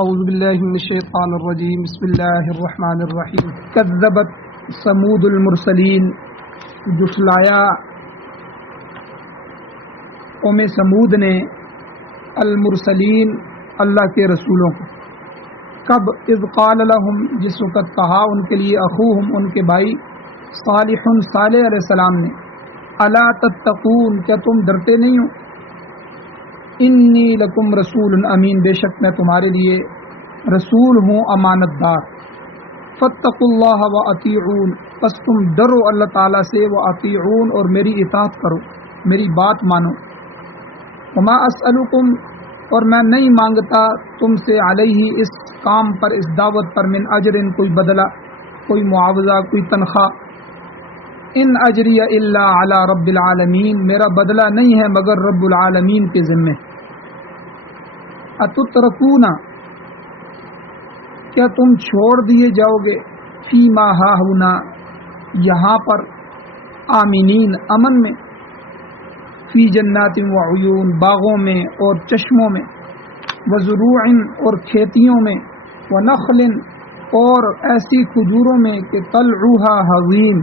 اعوذ باللہ من الشیطان الرجیم بسم اللہ الرحمن الرحیم کذبت ثمود المرسلین، جھٹلایا قوم ثمود نے المرسلین اللہ کے رسولوں کو۔ کب اذ قال لهم، جس وقت کہا ان کے لیے اخوہم ان کے بھائی صالح علیہ السلام نے، الا تتقون، کیا تم ڈرتے نہیں ہو، انی لکم رسول امین، بے شک میں تمہارے لیے رسول ہوں امانت دار، فاتقوا اللہ واطیعون، پس تم ڈرو اللہ تعالیٰ سے، واطیعون، اور میری اطاعت کرو، میری بات مانو، وما اسألکم، اور میں نہیں مانگتا تم سے، علیہ اس کام پر، اس دعوت پر، من اجر، کوئی بدلہ، کوئی معاوضہ، کوئی تنخواہ، ان اجری الا علی رب العالمین، میرا بدلہ نہیں ہے مگر رب العالمین کے ذمے۔ اتترکون، کیا تم چھوڑ دیے جاؤ گے، فیما ہاہنا، یہاں پر، آمینین، امن میں، فی جنات وعیون، باغوں میں اور چشموں میں، وزروع، اور کھیتیوں میں، ونخل، اور ایسی کھجوروں میں کہ طلعها حضیم،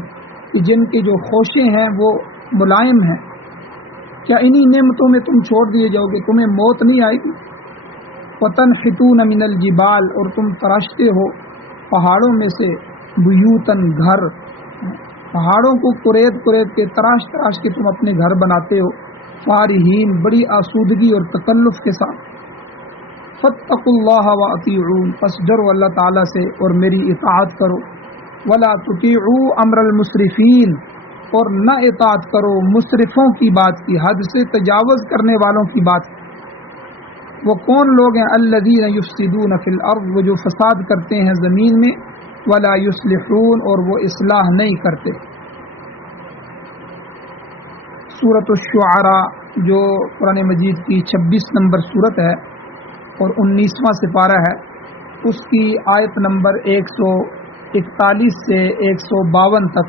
کہ جن کے جو خوشے ہیں وہ ملائم ہیں۔ کیا انہی نعمتوں میں تم چھوڑ دیے جاؤ گے، تمہیں موت نہیں آئے گی؟ وَتَنْحِتُونَ مِنَ الْجِبَالِ، اور تم تراشتے ہو پہاڑوں میں سے، بیوتن، گھر، پہاڑوں کو کریت کے تراش کے تم اپنے گھر بناتے ہو، فارہین، بڑی آسودگی اور تکلف کے ساتھ۔ فاتقوا اللہ واطیعون، پس ڈرو اللہ تعالیٰ سے اور میری اطاعت کرو، ولا تطیعوا امر المسرفین، اور نہ اطاعت کرو مسرفوں کی بات کی، حد سے تجاوز کرنے والوں کی بات کی۔ وہ کون لوگ ہیں؟ الذین یفسدون فی الارض، وہ جو فساد کرتے ہیں زمین میں، ولا یصلحون، اور وہ اصلاح نہیں کرتے۔ سورۃ الشعراء جو قرآن مجید کی 26 نمبر سورت ہے اور 19واں سپارہ ہے، اس کی آیت نمبر 141 سے 152 تک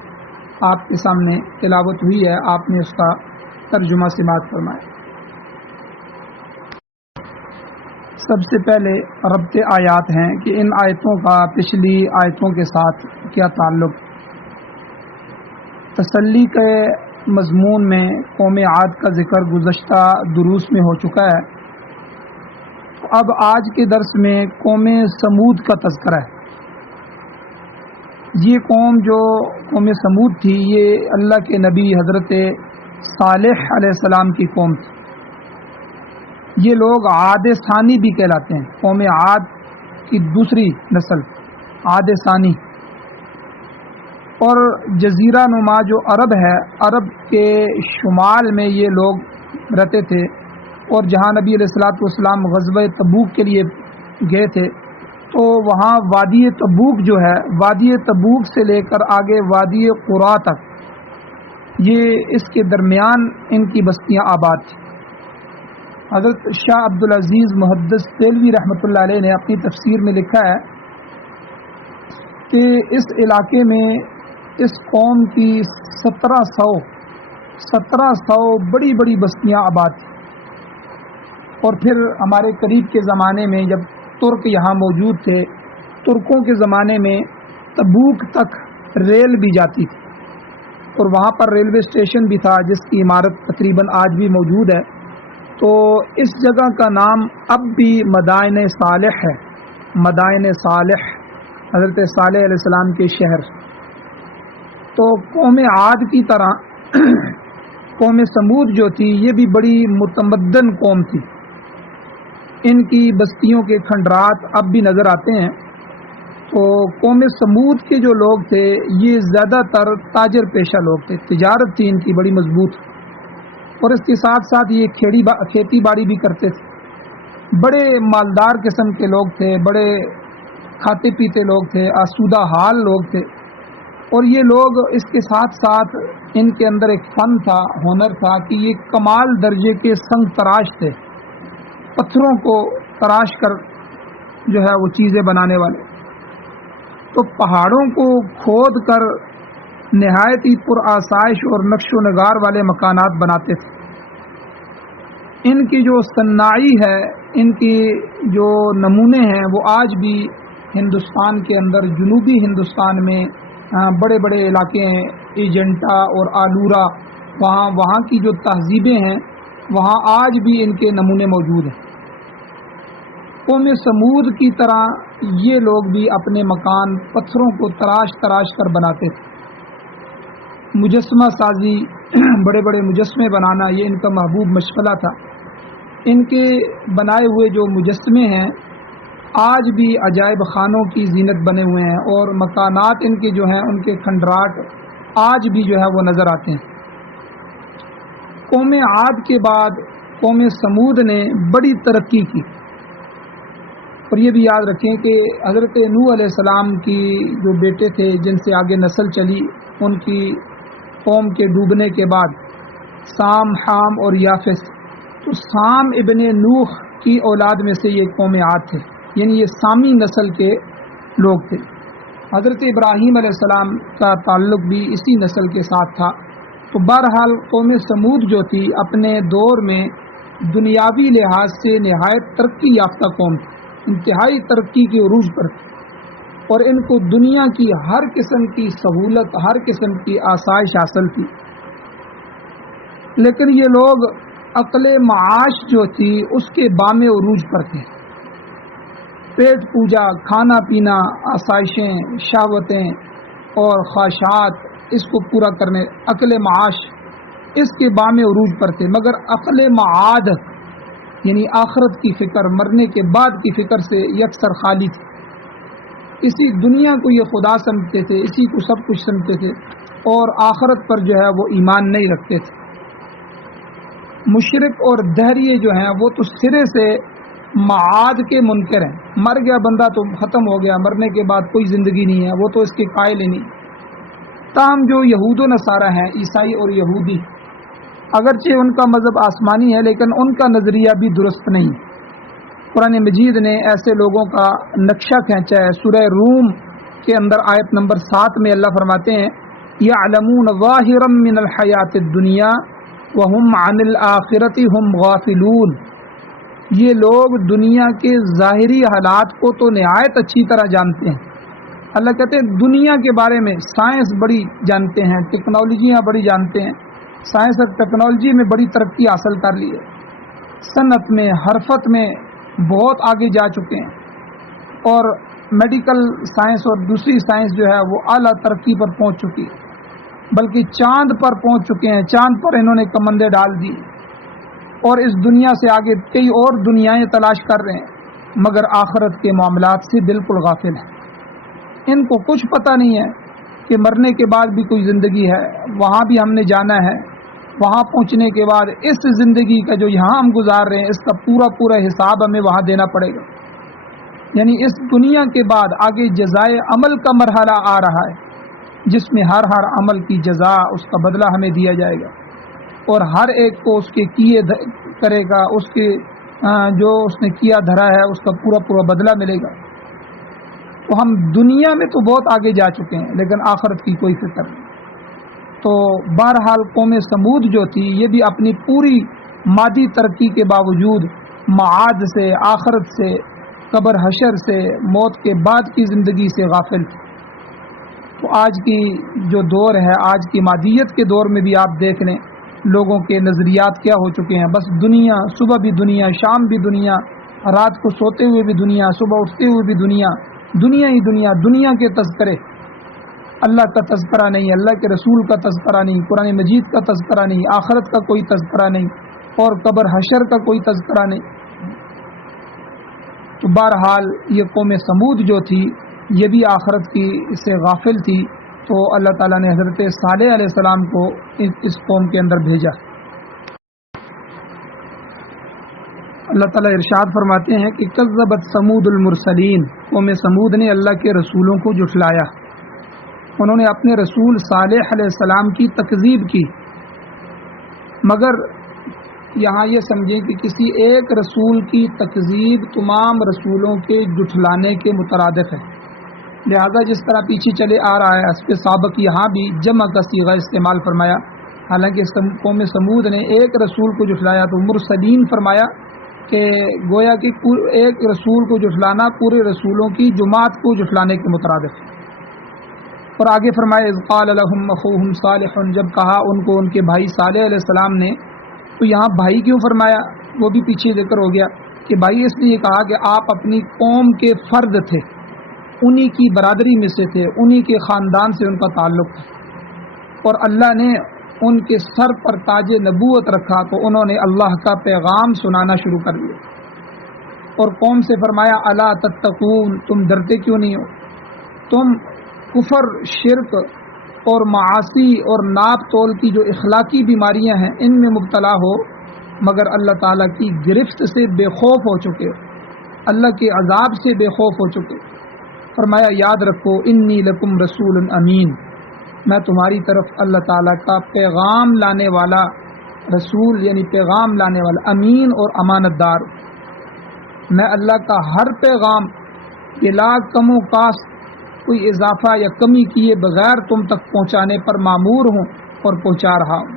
آپ کے سامنے تلاوت ہوئی ہے، آپ نے اس کا ترجمہ سماعت فرمایا۔ سب سے پہلے ربط آیات ہیں کہ ان آیتوں کا پچھلی آیتوں کے ساتھ کیا تعلق۔ تسلی کے مضمون میں قوم عاد کا ذکر گزشتہ دروس میں ہو چکا ہے، اب آج کے درس میں قوم ثمود کا تذکرہ ہے۔ یہ قوم جو قوم ثمود تھی، یہ اللہ کے نبی حضرت صالح علیہ السلام کی قوم تھی۔ یہ لوگ عاد ثانی بھی کہلاتے ہیں، قوم عاد کی دوسری نسل، عاد ثانی۔ اور جزیرہ نما جو عرب ہے، عرب کے شمال میں یہ لوگ رہتے تھے، اور جہاں نبی علیہ الصلوۃ والسلام غزوہ تبوک کے لیے گئے تھے، تو وہاں وادی تبوک جو ہے، وادی تبوک سے لے کر آگے وادی قرا تک، یہ اس کے درمیان ان کی بستیاں آباد تھیں۔ حضرت شاہ عبدالعزیز محدث دہلوی رحمۃ اللہ علیہ نے اپنی تفسیر میں لکھا ہے کہ اس علاقے میں اس قوم کی 1700 بڑی بڑی بستیاں آباد تھیں۔ اور پھر ہمارے قریب کے زمانے میں جب ترک یہاں موجود تھے، ترکوں کے زمانے میں تبوک تک ریل بھی جاتی تھی، اور وہاں پر ریلوے اسٹیشن بھی تھا جس کی عمارت تقریباً آج بھی موجود ہے۔ تو اس جگہ کا نام اب بھی مدائن صالح ہے، مدائن صالح، حضرت صالح علیہ السلام کے شہر۔ تو قوم عاد کی طرح قوم ثمود جو تھی، یہ بھی بڑی متمدن قوم تھی۔ ان کی بستیوں کے کھنڈرات اب بھی نظر آتے ہیں۔ تو قوم ثمود کے جو لوگ تھے، یہ زیادہ تر تاجر پیشہ لوگ تھے، تجارت تھی ان کی بڑی مضبوط، اور اس کے ساتھ ساتھ یہ کھیتی باڑی بھی کرتے تھے۔ بڑے مالدار قسم کے لوگ تھے، بڑے کھاتے پیتے لوگ تھے، آسودہ حال لوگ تھے۔ اور یہ لوگ اس کے ساتھ ساتھ ان کے اندر ایک فن تھا، ہنر تھا کہ یہ کمال درجے کے سنگ تراش تھے، پتھروں کو تراش کر جو ہے وہ چیزیں بنانے والے۔ تو پہاڑوں کو کھود کر نہایت ہی پر آسائش اور نقش و نگار والے مکانات بناتے تھے۔ ان کی جو صناعی ہے، ان کی جو نمونے ہیں وہ آج بھی ہندوستان کے اندر جنوبی ہندوستان میں بڑے بڑے علاقے ہیں، ایجنٹا اور آلورا، وہاں کی جو تہذیبیں ہیں وہاں آج بھی ان کے نمونے موجود ہیں۔ قوم سمود کی طرح یہ لوگ بھی اپنے مکان پتھروں کو تراش تراش کر بناتے تھے۔ مجسمہ سازی، بڑے بڑے مجسمے بنانا، یہ ان کا محبوب مشغلہ تھا۔ ان کے بنائے ہوئے جو مجسمے ہیں آج بھی عجائب خانوں کی زینت بنے ہوئے ہیں، اور مکانات ان کے جو ہیں ان کے کھنڈرات آج بھی جو ہے وہ نظر آتے ہیں۔ قوم عاد کے بعد قوم سمود نے بڑی ترقی کی، اور یہ بھی یاد رکھیں کہ حضرت نوح علیہ السلام کی جو بیٹے تھے جن سے آگے نسل چلی، ان کی قوم کے ڈوبنے کے بعد سام، حام اور یافس، تو سام ابن نوح کی اولاد میں سے یہ قوم عاد تھے، یعنی یہ سامی نسل کے لوگ تھے۔ حضرت ابراہیم علیہ السلام کا تعلق بھی اسی نسل کے ساتھ تھا۔ تو بہرحال قوم سمود جو تھی اپنے دور میں دنیاوی لحاظ سے نہایت ترقی یافتہ قوم تھی، انتہائی ترقی کے عروج پر تھی، اور ان کو دنیا کی ہر قسم کی سہولت، ہر قسم کی آسائش حاصل تھی۔ لیکن یہ لوگ عقل معاش جو تھی اس کے بام عروج پر تھے۔ پیٹ پوجا، کھانا پینا، آسائشیں، شہوتیں اور خواہشات، اس کو پورا کرنے، عقل معاش اس کے بام عروج پر تھے، مگر عقل معاد یعنی آخرت کی فکر، مرنے کے بعد کی فکر سے یکسر خالی تھی۔ اسی دنیا کو یہ خدا سمجھتے تھے، اسی کو سب کچھ سمجھتے تھے، اور آخرت پر جو ہے وہ ایمان نہیں رکھتے تھے۔ مشرک اور دہریے جو ہیں وہ تو سرے سے معاد کے منکر ہیں، مر گیا بندہ تو ختم ہو گیا، مرنے کے بعد کوئی زندگی نہیں ہے، وہ تو اس کے قائل ہی نہیں۔ تاہم جو یہود و نصارہ ہیں، عیسائی اور یہودی، اگرچہ ان کا مذہب آسمانی ہے لیکن ان کا نظریہ بھی درست نہیں۔ قرآن مجید نے ایسے لوگوں کا نقشہ کھینچا ہے۔ سورہ روم کے اندر آیت نمبر 7 میں اللہ فرماتے ہیں یعلمون ظاہرا من الحیات الدنیا وہم عن الآخرۃ ہم غافلون۔ یہ لوگ دنیا کے ظاہری حالات کو تو نہایت اچھی طرح جانتے ہیں۔ اللہ کہتے ہیں دنیا کے بارے میں سائنس بڑی جانتے ہیں، ٹیکنالوجیاں بڑی جانتے ہیں، سائنس اور ٹیکنالوجی میں بڑی ترقی حاصل کر لی ہے، صنعت میں، حرفت میں بہت آگے جا چکے ہیں، اور میڈیکل سائنس اور دوسری سائنس جو ہے وہ اعلیٰ ترقی پر پہنچ چکی ہے، بلکہ چاند پر پہنچ چکے ہیں، چاند پر انہوں نے کمندیں ڈال دی، اور اس دنیا سے آگے کئی اور دنیایں تلاش کر رہے ہیں، مگر آخرت کے معاملات سے بالکل غافل ہیں۔ ان کو کچھ پتہ نہیں ہے کہ مرنے کے بعد بھی کوئی زندگی ہے، وہاں بھی ہم نے جانا ہے، وہاں پہنچنے کے بعد اس زندگی کا جو یہاں ہم گزار رہے ہیں اس کا پورا حساب ہمیں وہاں دینا پڑے گا۔ یعنی اس دنیا کے بعد آگے جزائے عمل کا مرحلہ آ رہا ہے، جس میں ہر عمل کی جزا، اس کا بدلہ ہمیں دیا جائے گا، اور ہر ایک کو اس کے کیے کرے گا، اس کے جو اس نے کیا دھرا ہے اس کا پورا بدلہ ملے گا۔ تو ہم دنیا میں تو بہت آگے جا چکے ہیں لیکن آخرت کی کوئی فکر نہیں۔ تو بہرحال قوم سمود جو تھی یہ بھی اپنی پوری مادی ترقی کے باوجود معاد سے، آخرت سے، قبر حشر سے، موت کے بعد کی زندگی سے غافل تھی۔ تو آج کی جو دور ہے، آج کی مادیت کے دور میں بھی آپ دیکھ لیں لوگوں کے نظریات کیا ہو چکے ہیں، بس دنیا، صبح بھی دنیا، شام بھی دنیا، رات کو سوتے ہوئے بھی دنیا، صبح اٹھتے ہوئے بھی دنیا، دنیا ہی دنیا، دنیا کے تذکرے، اللہ کا تذکرہ نہیں، اللہ کے رسول کا تذکرہ نہیں، قرآن مجید کا تذکرہ نہیں، آخرت کا کوئی تذکرہ نہیں، اور قبر حشر کا کوئی تذکرہ نہیں۔ تو بہرحال یہ قوم سمود جو تھی یہ بھی آخرت کی سے غافل تھی، تو اللہ تعالیٰ نے حضرت صالح علیہ السلام کو اس قوم کے اندر بھیجا۔ اللہ تعالیٰ ارشاد فرماتے ہیں کہ کذبت ثمود المرسلین، قوم سمود نے اللہ کے رسولوں کو جھٹلایا، انہوں نے اپنے رسول صالح علیہ السلام کی تکذیب کی، مگر یہاں یہ سمجھیں کہ کسی ایک رسول کی تکذیب تمام رسولوں کے جھٹلانے کے مترادف ہے، لہذا جس طرح پیچھے چلے آ رہا ہے اسب سابق، یہاں بھی جمع کا صیغہ استعمال فرمایا، حالانکہ قوم سمود نے ایک رسول کو جھٹلایا تو مرسلین فرمایا، کہ گویا کہ ایک رسول کو جھٹلانا پورے رسولوں کی جماعت کو جھٹلانے کے مترادف ہے۔ اور آگے فرمایا اذ قال لهم اخوهم صالح، جب کہا ان کو ان کے بھائی صالح علیہ السلام نے، تو یہاں بھائی کیوں فرمایا وہ بھی پیچھے ذکر ہو گیا کہ بھائی اس لیے کہا کہ آپ اپنی قوم کے فرد تھے، انہی کی برادری میں سے تھے، انہی کے خاندان سے ان کا تعلق تھا، اور اللہ نے ان کے سر پر تاج نبوت رکھا تو انہوں نے اللہ کا پیغام سنانا شروع کر دیا۔ اور قوم سے فرمایا الا تتقون، تم ڈرتے کیوں نہیں ہو؟ تم کفر، شرک اور معاصی اور ناپ تول کی جو اخلاقی بیماریاں ہیں ان میں مبتلا ہو، مگر اللہ تعالیٰ کی گرفت سے بے خوف ہو چکے، اللہ کے عذاب سے بے خوف ہو چکے۔ فرمایا یاد رکھو انی لکم رسول امین، میں تمہاری طرف اللہ تعالیٰ کا پیغام لانے والا رسول، یعنی پیغام لانے والا، امین اور امانت دار، میں اللہ کا ہر پیغام بلا کم و کاست، کوئی اضافہ یا کمی کیے بغیر تم تک پہنچانے پر مامور ہوں اور پہنچا رہا ہوں۔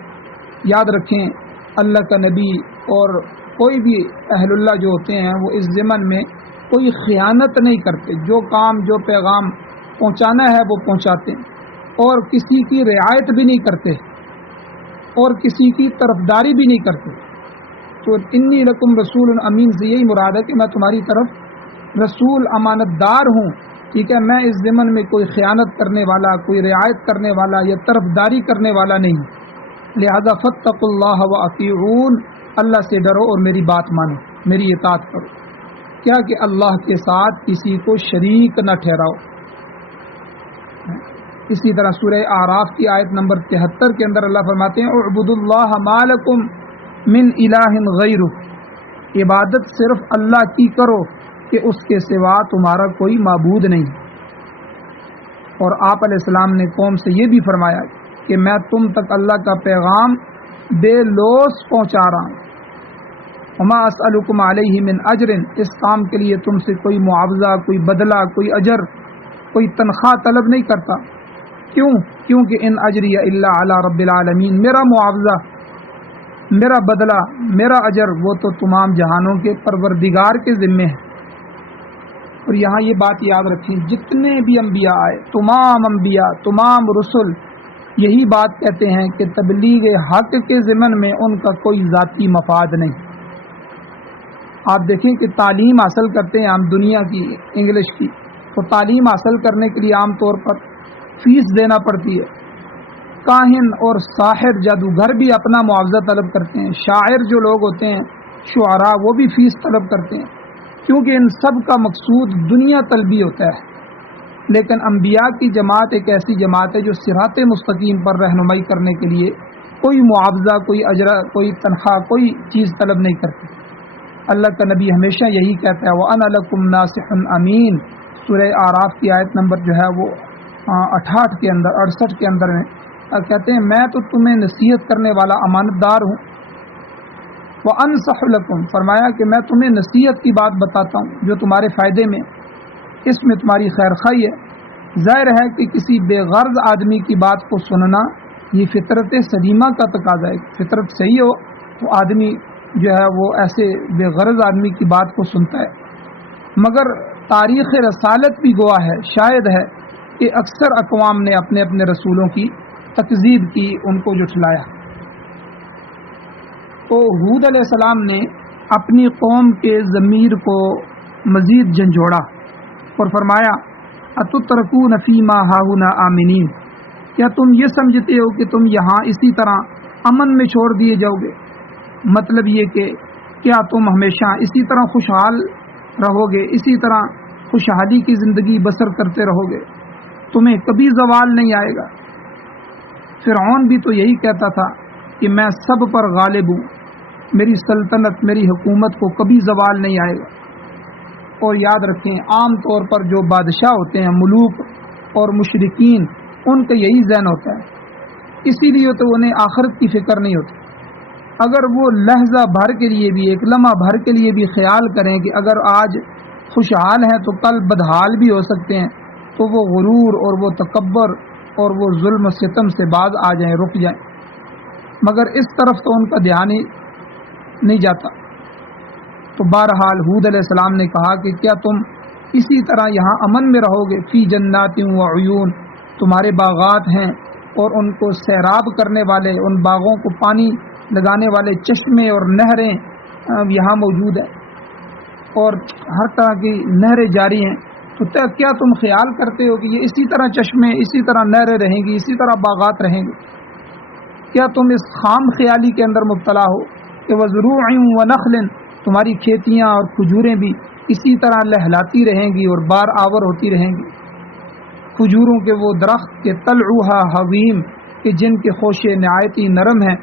یاد رکھیں اللہ کا نبی اور کوئی بھی اہل اللہ جو ہوتے ہیں وہ اس ضمن میں کوئی خیانت نہیں کرتے، جو کام جو پیغام پہنچانا ہے وہ پہنچاتے ہیں، اور کسی کی رعایت بھی نہیں کرتے اور کسی کی طرفداری بھی نہیں کرتے۔ تو انی لکم رسول امین سے یہی مراد ہے کہ میں تمہاری طرف رسول امانت دار ہوں، ٹھیک ہے، میں اس ضمن میں کوئی خیانت کرنے والا، کوئی رعایت کرنے والا یا طرفداری کرنے والا نہیں، لہذا فاتقوا اللہ واطیعون، اللہ سے ڈرو اور میری بات مانو، میری اطاعت کرو، کیا کہ اللہ کے ساتھ کسی کو شریک نہ ٹھہراؤ۔ اسی طرح سورہ اعراف کی آیت نمبر 73 کے اندر اللہ فرماتے ہیں اعبدوا اللہ ما لکم من الہ غیرہ، عبادت صرف اللہ کی کرو کہ اس کے سوا تمہارا کوئی معبود نہیں۔ اور آپ علیہ السلام نے قوم سے یہ بھی فرمایا کہ میں تم تک اللہ کا پیغام بے لوث پہنچا رہا ہوں، وما اسألکم علیہ من اجر، اس کام کے لیے تم سے کوئی معاوضہ، کوئی بدلہ، کوئی اجر، کوئی تنخواہ طلب نہیں کرتا۔ کیوں؟ کیونکہ ان اجری الا علی رب العالمین، میرا معاوضہ، میرا بدلہ، میرا اجر وہ تو تمام جہانوں کے پروردگار کے ذمے ہے۔ اور یہاں یہ بات یاد رکھیں، جتنے بھی انبیاء آئے، تمام انبیاء، تمام رسل یہی بات کہتے ہیں کہ تبلیغ حق کے ضمن میں ان کا کوئی ذاتی مفاد نہیں۔ آپ دیکھیں کہ تعلیم حاصل کرتے ہیں ہم دنیا کی، انگلش کی، تو تعلیم حاصل کرنے کے لیے عام طور پر فیس دینا پڑتی ہے۔ کاہن اور ساحر، جادوگر بھی اپنا معاوضہ طلب کرتے ہیں، شاعر جو لوگ ہوتے ہیں، شعراء، وہ بھی فیس طلب کرتے ہیں، کیونکہ ان سب کا مقصود دنیا طلبی ہوتا ہے۔ لیکن انبیاء کی جماعت ایک ایسی جماعت ہے جو صراط مستقیم پر رہنمائی کرنے کے لیے کوئی معاوضہ، کوئی اجر، کوئی تنخواہ، کوئی چیز طلب نہیں کرتی۔ اللہ کا نبی ہمیشہ یہی کہتا ہے وَأَنَا لَكُمْ نَاصِحٌ أَمِينٌ، سورہ اعراف کی آیت نمبر جو ہے وہ 68 کے اندر، 68 کے اندر میں کہتے ہیں میں تو تمہیں نصیحت کرنے والا امانت دار ہوں۔ وَأَنصَحُ لَكُمْ، فرمایا کہ میں تمہیں نصیحت کی بات بتاتا ہوں جو تمہارے فائدے میں، اس میں تمہاری خیر خواہی ہے۔ ظاہر ہے کہ کسی بے غرض آدمی کی بات کو سننا یہ فطرت سلیمہ کا تقاضا ہے، فطرت صحیح ہو تو آدمی جو ہے وہ ایسے بے غرض آدمی کی بات کو سنتا ہے۔ مگر تاریخ رسالت بھی گواہ ہے، شاہد ہے کہ اکثر اقوام نے اپنے اپنے رسولوں کی تکذیب کی، ان کو جھٹلایا۔ تو ہود علیہ السلام نے اپنی قوم کے ضمیر کو مزید جھنجھوڑا اور فرمایا اتترکون فیما ہاہنا آمنین، کیا تم یہ سمجھتے ہو کہ تم یہاں اسی طرح امن میں چھوڑ دیے جاؤ گے؟ مطلب یہ کہ کیا تم ہمیشہ اسی طرح خوشحال رہو گے، اسی طرح خوشحالی کی زندگی بسر کرتے رہو گے، تمہیں کبھی زوال نہیں آئے گا؟ فرعون بھی تو یہی کہتا تھا کہ میں سب پر غالب ہوں، میری سلطنت، میری حکومت کو کبھی زوال نہیں آئے گا۔ اور یاد رکھیں عام طور پر جو بادشاہ ہوتے ہیں، ملوک اور مشرکین، ان کا یہی ذہن ہوتا ہے، اسی لیے تو انہیں آخرت کی فکر نہیں ہوتی۔ اگر وہ لحظہ بھر کے لیے بھی، ایک لمحہ بھر کے لیے بھی خیال کریں کہ اگر آج خوشحال ہیں تو کل بدحال بھی ہو سکتے ہیں، تو وہ غرور اور وہ تکبر اور وہ ظلم و ستم سے باز آ جائیں، رک جائیں، مگر اس طرف تو ان کا دھیان ہی نہیں جاتا۔ تو بہرحال ہود علیہ السلام نے کہا کہ کیا تم اسی طرح یہاں امن میں رہو گے؟ فی جنات و عیون، تمہارے باغات ہیں اور ان کو سیراب کرنے والے، ان باغوں کو پانی لگانے والے چشمے اور نہریں یہاں موجود ہیں، اور ہر طرح کی نہریں جاری ہیں. تو کیا تم خیال کرتے ہو کہ یہ اسی طرح چشمے، اسی طرح نہریں رہیں گی، اسی طرح باغات رہیں گے؟ کیا تم اس خام خیالی کے اندر مبتلا ہو کہ وزروع و نخل، تمہاری کھیتیاں اور کھجوریں بھی اسی طرح لہلاتی رہیں گی اور بار آور ہوتی رہیں گی؟ کھجوروں کے وہ درخت کے طلعھا حظیم، کہ جن کے خوشے نہایت ہی نرم ہیں.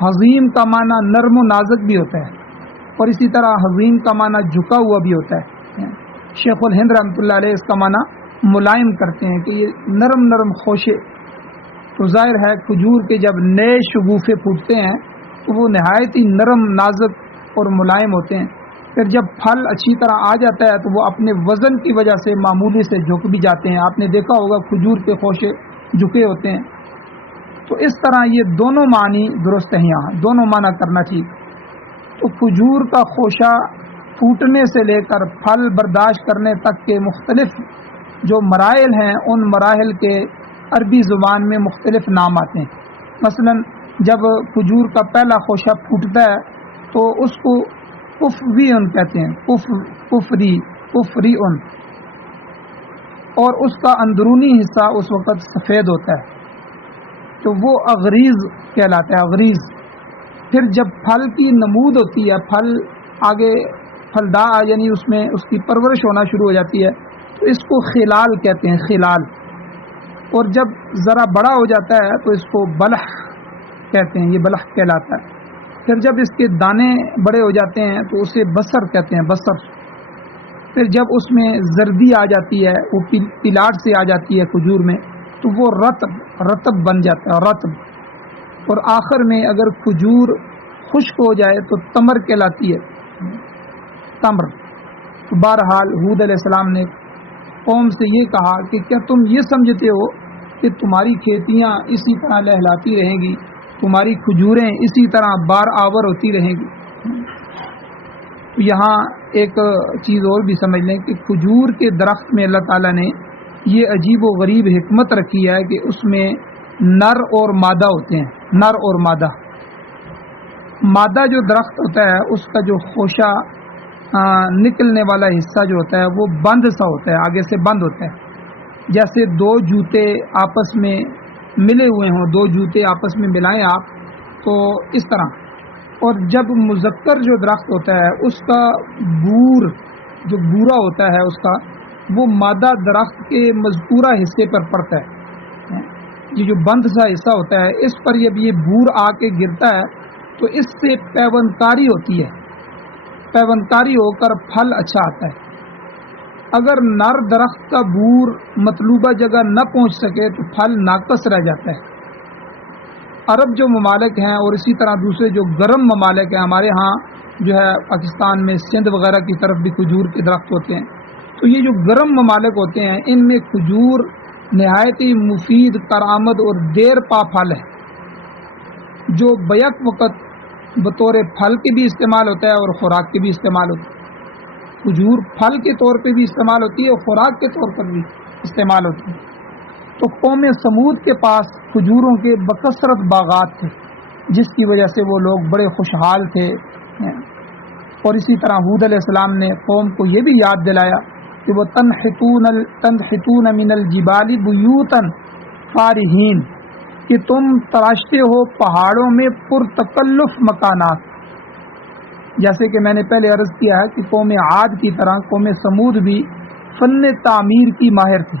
حظیم کا معنی نرم و نازک بھی ہوتا ہے، اور اسی طرح حظیم کا معنی جھکا ہوا بھی ہوتا ہے. شیخ الہند رحمۃ اللہ علیہ اس کا معنی ملائم کرتے ہیں کہ یہ نرم نرم خوشے. تو ظاہر ہے کھجور کے جب نئے شگوفے پھوٹتے ہیں تو وہ نہایت ہی نرم نازک اور ملائم ہوتے ہیں. پھر جب پھل اچھی طرح آ جاتا ہے تو وہ اپنے وزن کی وجہ سے معمولی سے جھک بھی جاتے ہیں. آپ نے دیکھا ہوگا کھجور کے خوشے جھکے ہوتے ہیں. تو اس طرح یہ دونوں معنی درست ہیں، یہاں دونوں معنی کرنا ٹھیک. تو کھجور کا خوشہ پھوٹنے سے لے کر پھل برداشت کرنے تک کے مختلف جو مراحل ہیں، ان مراحل کے عربی زبان میں مختلف نام آتے ہیں. مثلا جب کھجور کا پہلا خوشہ پھوٹتا ہے تو اس کو کفری ان کہتے ہیں، کفری ان، اور اس کا اندرونی حصہ اس وقت سفید ہوتا ہے تو وہ اغریز کہلاتا ہے، اغریز. پھر جب پھل کی نمود ہوتی ہے، پھل آگے پھلدا یعنی اس میں اس کی پرورش ہونا شروع ہو جاتی ہے تو اس کو خلال کہتے ہیں، خلال. اور جب ذرا بڑا ہو جاتا ہے تو اس کو بلح کہتے ہیں، یہ بلح کہلاتا ہے. پھر جب اس کے دانے بڑے ہو جاتے ہیں تو اسے بصر کہتے ہیں، بصر. پھر جب اس میں زردی آ جاتی ہے، وہ پلاٹ سے آ جاتی ہے کھجور میں، تو وہ رطب بن جاتا ہے، رطب. اور آخر میں اگر کھجور خشک ہو جائے تو تمر کہلاتی ہے، تمر. تو بہرحال ہود علیہ السلام نے قوم سے یہ کہا کہ کیا تم یہ سمجھتے ہو کہ تمہاری کھیتیاں اسی طرح لہلاتی رہیں گی، تمہاری کھجوریں اسی طرح بار آور ہوتی رہیں گی؟ تو یہاں ایک چیز اور بھی سمجھ لیں کہ کھجور کے درخت میں اللہ تعالیٰ نے یہ عجیب و غریب حکمت رکھی ہے کہ اس میں نر اور مادہ ہوتے ہیں. نر اور مادہ. مادہ جو درخت ہوتا ہے اس کا جو خوشہ نکلنے والا حصہ جو ہوتا ہے وہ بند سا ہوتا ہے، آگے سے بند ہوتا ہے، جیسے دو جوتے آپس میں ملے ہوئے ہوں، دو جوتے آپس میں ملائیں آپ تو اس طرح. اور جب مذکر جو درخت ہوتا ہے اس کا بور جو بورا ہوتا ہے اس کا، وہ مادہ درخت کے مذکورہ حصے پر پڑتا ہے. یہ جو بند سا حصہ ہوتا ہے اس پر جب یہ بور آ کے گرتا ہے تو اس سے پیوندکاری ہوتی ہے، پیوندکاری ہو کر پھل اچھا آتا ہے. اگر نر درخت کا بور مطلوبہ جگہ نہ پہنچ سکے تو پھل ناقص رہ جاتا ہے. عرب جو ممالک ہیں اور اسی طرح دوسرے جو گرم ممالک ہیں، ہمارے ہاں جو ہے پاکستان میں سندھ وغیرہ کی طرف بھی کھجور کے درخت ہوتے ہیں، تو یہ جو گرم ممالک ہوتے ہیں ان میں کھجور نہایت ہی مفید، کارآمد اور دیر پا پھل ہے، جو بیک وقت بطور پھل کے بھی استعمال ہوتا ہے اور خوراک کے بھی استعمال ہوتا ہے. کھجور پھل کے طور پہ بھی استعمال ہوتی ہے اور خوراک کے طور پر بھی استعمال ہوتی ہے. تو قوم سمود کے پاس کھجوروں کے بکثرت باغات تھے جس کی وجہ سے وہ لوگ بڑے خوشحال تھے. اور اسی طرح ہود علیہ السلام نے قوم کو یہ بھی یاد دلایا کہ وہ تنحتون من الجبال بیوتا فارہین، کہ تم تراشتے ہو پہاڑوں میں پرتکلف مکانات. جیسے کہ میں نے پہلے عرض کیا ہے کہ قوم عاد کی طرح قوم سمود بھی فن تعمیر کی ماہر تھی.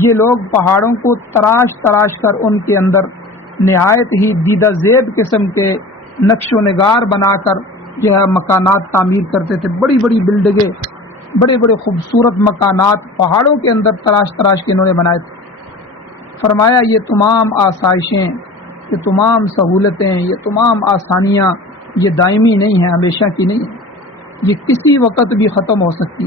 یہ لوگ پہاڑوں کو تراش تراش کر ان کے اندر نہایت ہی دیدہ زیب قسم کے نقش و نگار بنا کر جو ہے مکانات تعمیر کرتے تھے. بڑی بڑی بلڈنگیں، بڑے بڑے خوبصورت مکانات پہاڑوں کے اندر تراش تراش کے انہوں نے بنائے تھے. فرمایا یہ تمام آسائشیں، یہ تمام سہولتیں، یہ تمام آسانیاں یہ دائمی نہیں ہیں، ہمیشہ کی نہیں ہیں، یہ کسی وقت بھی ختم ہو سکتی.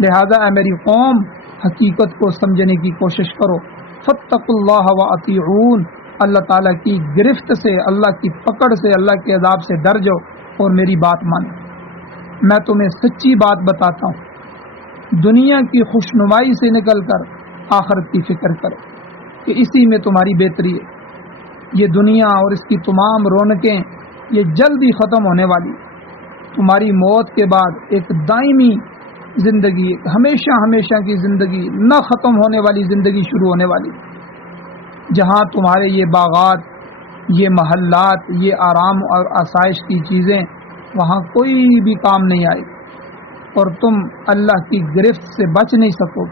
لہذا اے میری قوم حقیقت کو سمجھنے کی کوشش کرو. فاتقوا اللہ واطیعون، اللہ تعالیٰ کی گرفت سے، اللہ کی پکڑ سے، اللہ کے عذاب سے ڈر جاؤ اور میری بات مانو. میں تمہیں سچی بات بتاتا ہوں، دنیا کی خوشنمائی سے نکل کر آخرت کی فکر کرو کہ اسی میں تمہاری بہتری ہے. یہ دنیا اور اس کی تمام رونقیں یہ جلد ہی ختم ہونے والی. تمہاری موت کے بعد ایک دائمی زندگی، ایک ہمیشہ ہمیشہ کی زندگی، نہ ختم ہونے والی زندگی شروع ہونے والی، جہاں تمہارے یہ باغات، یہ محلات، یہ آرام اور آسائش کی چیزیں وہاں کوئی بھی کام نہیں آئے اور تم اللہ کی گرفت سے بچ نہیں سکو.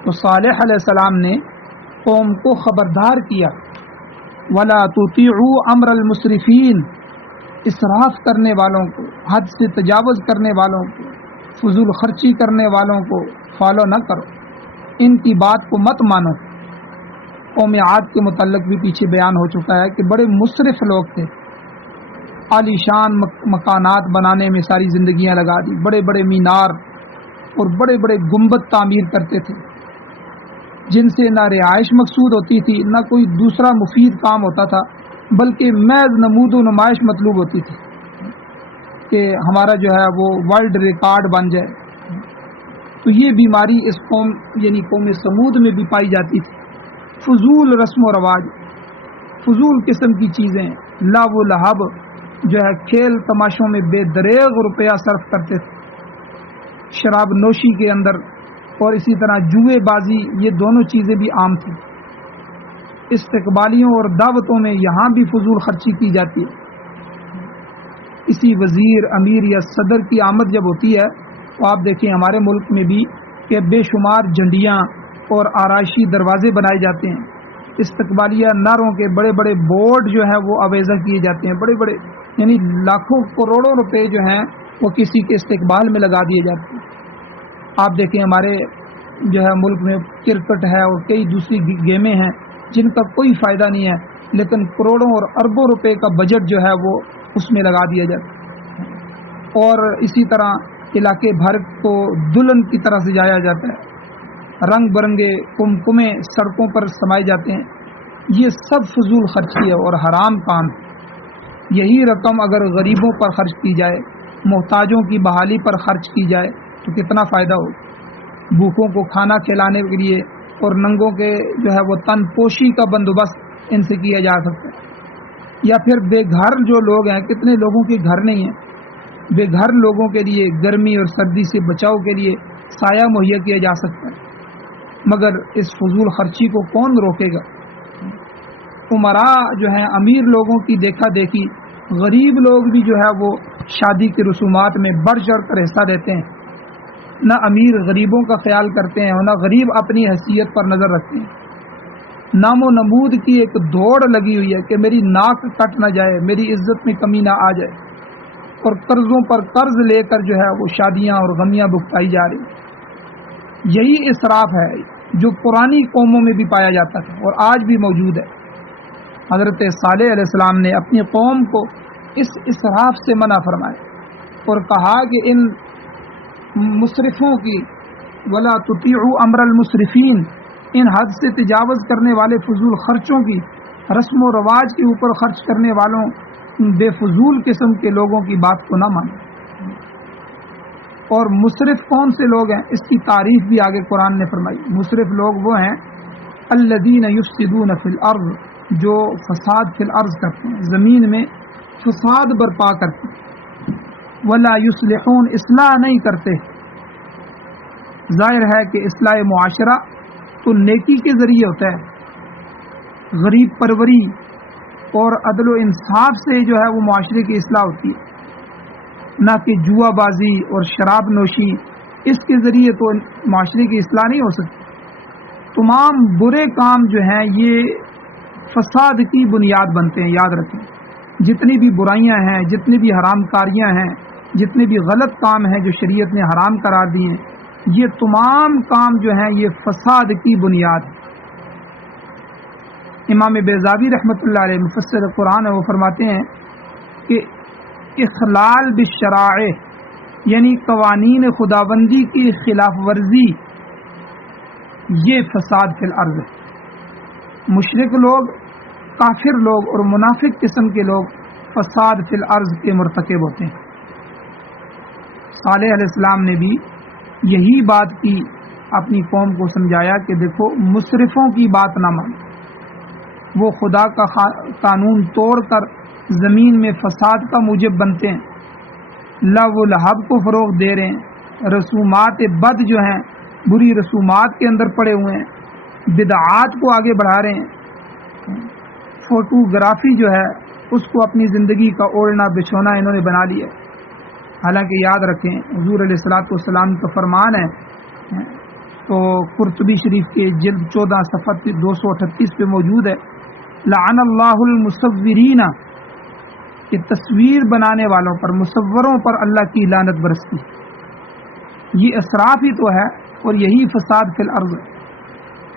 تو صالح علیہ السلام نے قوم کو خبردار کیا، وَلَا تُطِيعُوا أَمْرَ الْمُسْرِفِينَ، اسراف کرنے والوں کو، حد سے تجاوز کرنے والوں کو، فضول خرچی کرنے والوں کو فالو نہ کرو، ان کی بات کو مت مانو. قوم عاد کے متعلق بھی پیچھے بیان ہو چکا ہے کہ بڑے مسرف لوگ تھے، عالی شان مکانات بنانے میں ساری زندگیاں لگا دی، بڑے بڑے مینار اور بڑے بڑے گنبد تعمیر کرتے تھے، جن سے نہ رہائش مقصود ہوتی تھی، نہ کوئی دوسرا مفید کام ہوتا تھا، بلکہ محض نمود و نمائش مطلوب ہوتی تھی کہ ہمارا جو ہے وہ ورلڈ ریکارڈ بن جائے. تو یہ بیماری اس قوم یعنی قوم سمود میں بھی پائی جاتی تھی. فضول رسم و رواج، فضول قسم کی چیزیں، لہو و لہب جو ہے کھیل تماشوں میں بے دریغ روپیہ صرف کرتے تھے، شراب نوشی کے اندر اور اسی طرح جوئے بازی، یہ دونوں چیزیں بھی عام تھیں. استقبالیوں اور دعوتوں میں یہاں بھی فضول خرچی کی جاتی ہے. اسی وزیر، امیر یا صدر کی آمد جب ہوتی ہے تو آپ دیکھیں ہمارے ملک میں بھی کہ بے شمار جھنڈیاں اور آرائشی دروازے بنائے جاتے ہیں، استقبالیہ نعروں کے بڑے بڑے بورڈ جو ہیں وہ آویزہ کیے جاتے ہیں، بڑے بڑے یعنی لاکھوں کروڑوں روپے جو ہیں وہ کسی کے استقبال میں لگا دیے جاتے ہیں. آپ دیکھیں ہمارے جو ہے ملک میں کرکٹ ہے اور کئی دوسری گیمیں ہیں جن کا کوئی فائدہ نہیں ہے، لیکن کروڑوں اور اربوں روپے کا بجٹ جو ہے وہ اس میں لگا دیا جاتا ہے. اور اسی طرح علاقے بھر کو دلہن کی طرح سجایا جاتا ہے، رنگ برنگے کمکمے سڑکوں پر سمائے جاتے ہیں. یہ سب فضول خرچی ہے اور حرام کام ہے. یہی رقم اگر غریبوں پر خرچ کی جائے، محتاجوں کی بحالی پر خرچ کی جائے تو کتنا فائدہ ہو. بھوکوں کو کھانا کھلانے کے لیے اور ننگوں کے جو ہے وہ تن پوشی کا بندوبست ان سے کیا جا سکتا ہے. یا پھر بے گھر جو لوگ ہیں، کتنے لوگوں کے گھر نہیں ہیں، بے گھر لوگوں کے لیے گرمی اور سردی سے بچاؤ کے لیے سایہ مہیا کیا جا سکتا ہے. مگر اس فضول خرچی کو کون روکے گا؟ عمراء جو ہیں، امیر لوگوں کی دیکھا دیکھی غریب لوگ بھی جو ہے وہ شادی کی رسومات میں بڑھ چڑھ کر حصہ دیتے ہیں. نہ امیر غریبوں کا خیال کرتے ہیں اور نہ غریب اپنی حیثیت پر نظر رکھتے ہیں. نام و نمود کی ایک دوڑ لگی ہوئی ہے کہ میری ناک کٹ نہ جائے، میری عزت میں کمی نہ آ جائے، اور قرضوں پر قرض لے کر جو ہے وہ شادیاں اور غمیاں بکھائی جا رہی. یہی اسراف ہے جو پرانی قوموں میں بھی پایا جاتا تھا اور آج بھی موجود ہے. حضرت صالح علیہ السلام نے اپنی قوم کو اس اسراف سے منع فرمایا اور کہا کہ ان مسرفوں کی، ولا تطیعوا امر المسرفین، ان حد سے تجاوز کرنے والے فضول خرچوں کی، رسم و رواج کے اوپر خرچ کرنے والوں بے فضول قسم کے لوگوں کی بات کو نہ مانو. اور مسرف کون سے لوگ ہیں اس کی تعریف بھی آگے قرآن نے فرمائی. مسرف لوگ وہ ہیں الذین یفسدون فی الارض، جو فساد فی الارض کرتے ہیں، زمین میں فساد برپا کرتے ہیں. ولا یصلحون، اصلاح نہیں کرتے. ظاہر ہے کہ اصلاح معاشرہ تو نیکی کے ذریعے ہوتا ہے، غریب پروری اور عدل و انصاف سے جو ہے وہ معاشرے کی اصلاح ہوتی ہے، نہ کہ جوا بازی اور شراب نوشی، اس کے ذریعے تو معاشرے کی اصلاح نہیں ہو سکتی. تمام برے کام جو ہیں یہ فساد کی بنیاد بنتے ہیں. یاد رکھیں، جتنی بھی برائیاں ہیں، جتنی بھی حرام کاریاں ہیں، جتنے بھی غلط کام ہیں جو شریعت نے حرام قرار دیے ہیں، یہ تمام کام جو ہیں یہ فساد کی بنیاد ہے. امام بیضاوی رحمۃ اللہ علیہ مفسر قرآن وہ فرماتے ہیں کہ اخلال بالشرائع یعنی قوانین خداوندی کی خلاف ورزی، یہ فساد فی الارض ہے. مشرک لوگ، کافر لوگ اور منافق قسم کے لوگ فساد فی الارض کے مرتکب ہوتے ہیں۔ صالح علیہ السلام نے بھی یہی بات کی، اپنی قوم کو سمجھایا کہ دیکھو مسرفوں کی بات نہ مانو، وہ خدا کا قانون توڑ کر زمین میں فساد کا موجب بنتے ہیں، لو و لہب کو فروغ دے رہے ہیں، رسومات بد جو ہیں بری رسومات کے اندر پڑے ہوئے ہیں، بدعات کو آگے بڑھا رہے ہیں، فوٹوگرافی جو ہے اس کو اپنی زندگی کا اوڑھنا بچھونا انہوں نے بنا لیا۔ حالانکہ یاد رکھیں حضور علیہ الصلوۃ والسلام کا فرمان ہے، تو قرطبی شریف کے جلد 14 صفحہ 238 پہ موجود ہے، لعن اللہ المصورین، کہ تصویر بنانے والوں پر، مصوروں پر اللہ کی لعنت برستی۔ یہ اسراف ہی تو ہے اور یہی فساد فی الارض۔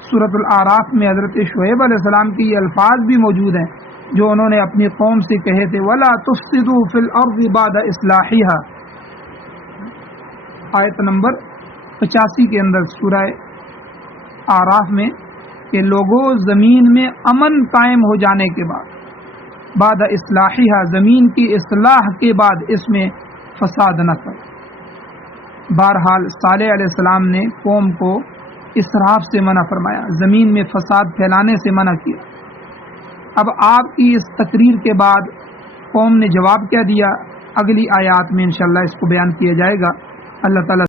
سورۃ الاعراف میں حضرت شعیب علیہ السلام کے یہ الفاظ بھی موجود ہیں جو انہوں نے اپنی قوم سے کہے تھے، وَلَا تُفْسِدُوا فِي الْأَرْضِ بَعْدَ إِصْلَاحِهَا، آیت نمبر 85 کے اندر سورہ اعراف میں، کہ لوگوں زمین میں امن قائم ہو جانے کے بعد، بعد اصلاحها، زمین کی اصلاح کے بعد اس میں فساد نہ کرو۔ بہرحال صالح علیہ السلام نے قوم کو اسراف سے منع فرمایا، زمین میں فساد پھیلانے سے منع کیا۔ اب آپ کی اس تقریر کے بعد قوم نے جواب کیا دیا، اگلی آیات میں انشاءاللہ اس کو بیان کیا جائے گا۔ اللہ تعالیٰ